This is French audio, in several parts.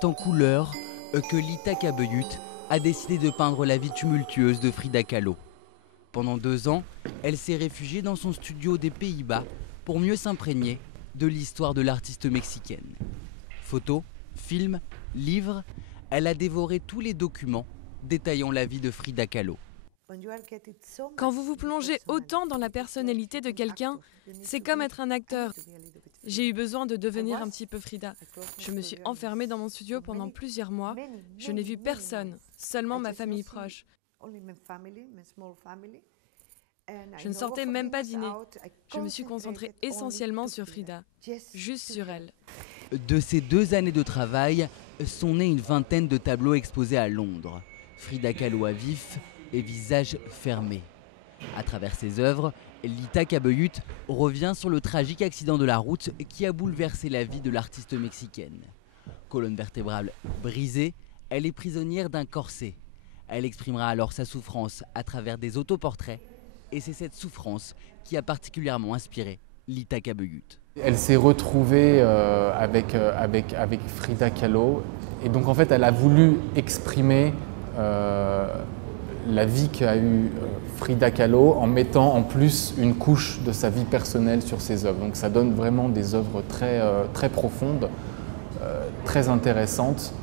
C'est en couleur que Lita Cabeut a décidé de peindre la vie tumultueuse de Frida Kahlo. Pendant 2 ans, elle s'est réfugiée dans son studio des Pays-Bas pour mieux s'imprégner de l'histoire de l'artiste mexicaine. Photos, films, livres, elle a dévoré tous les documents détaillant la vie de Frida Kahlo. Quand vous vous plongez autant dans la personnalité de quelqu'un, c'est comme être un acteur. J'ai eu besoin de devenir un petit peu Frida. Je me suis enfermée dans mon studio pendant plusieurs mois. Je n'ai vu personne, seulement ma famille proche. Je ne sortais même pas dîner. Je me suis concentrée essentiellement sur Frida, juste sur elle. De ces 2 années de travail sont nés une vingtaine de tableaux exposés à Londres. Frida Kahlo à vif et visage fermé. À travers ses œuvres, Lita Cabeut revient sur le tragique accident de la route qui a bouleversé la vie de l'artiste mexicaine. Colonne vertébrale brisée, elle est prisonnière d'un corset. Elle exprimera alors sa souffrance à travers des autoportraits et c'est cette souffrance qui a particulièrement inspiré Lita Cabeut. Elle s'est retrouvée avec Frida Kahlo et donc en fait elle a voulu exprimer la vie qu'a eue Frida Kahlo en mettant en plus une couche de sa vie personnelle sur ses œuvres. Donc ça donne vraiment des œuvres très profondes, très intéressantes,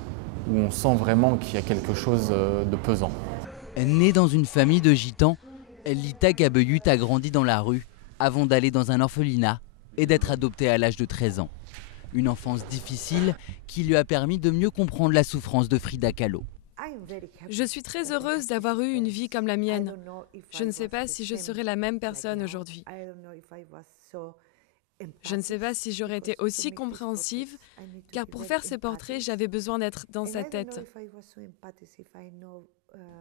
où on sent vraiment qu'il y a quelque chose de pesant. Née dans une famille de gitans, Lita Cabeut a grandi dans la rue avant d'aller dans un orphelinat et d'être adoptée à l'âge de 13 ans. Une enfance difficile qui lui a permis de mieux comprendre la souffrance de Frida Kahlo. Je suis très heureuse d'avoir eu une vie comme la mienne. Je ne sais pas si je serais la même personne aujourd'hui. Je ne sais pas si j'aurais été aussi compréhensive, car pour faire ces portraits, j'avais besoin d'être dans sa tête.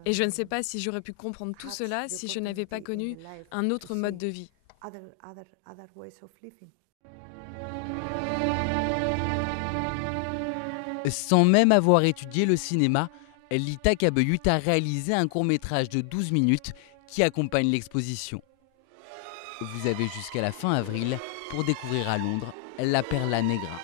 Et je ne sais pas si j'aurais pu comprendre tout cela si je n'avais pas connu un autre mode de vie. Sans même avoir étudié le cinéma, Lita Cabeut a réalisé un court-métrage de 12 minutes qui accompagne l'exposition. Vous avez jusqu'à la fin avril pour découvrir à Londres La Perla Negra.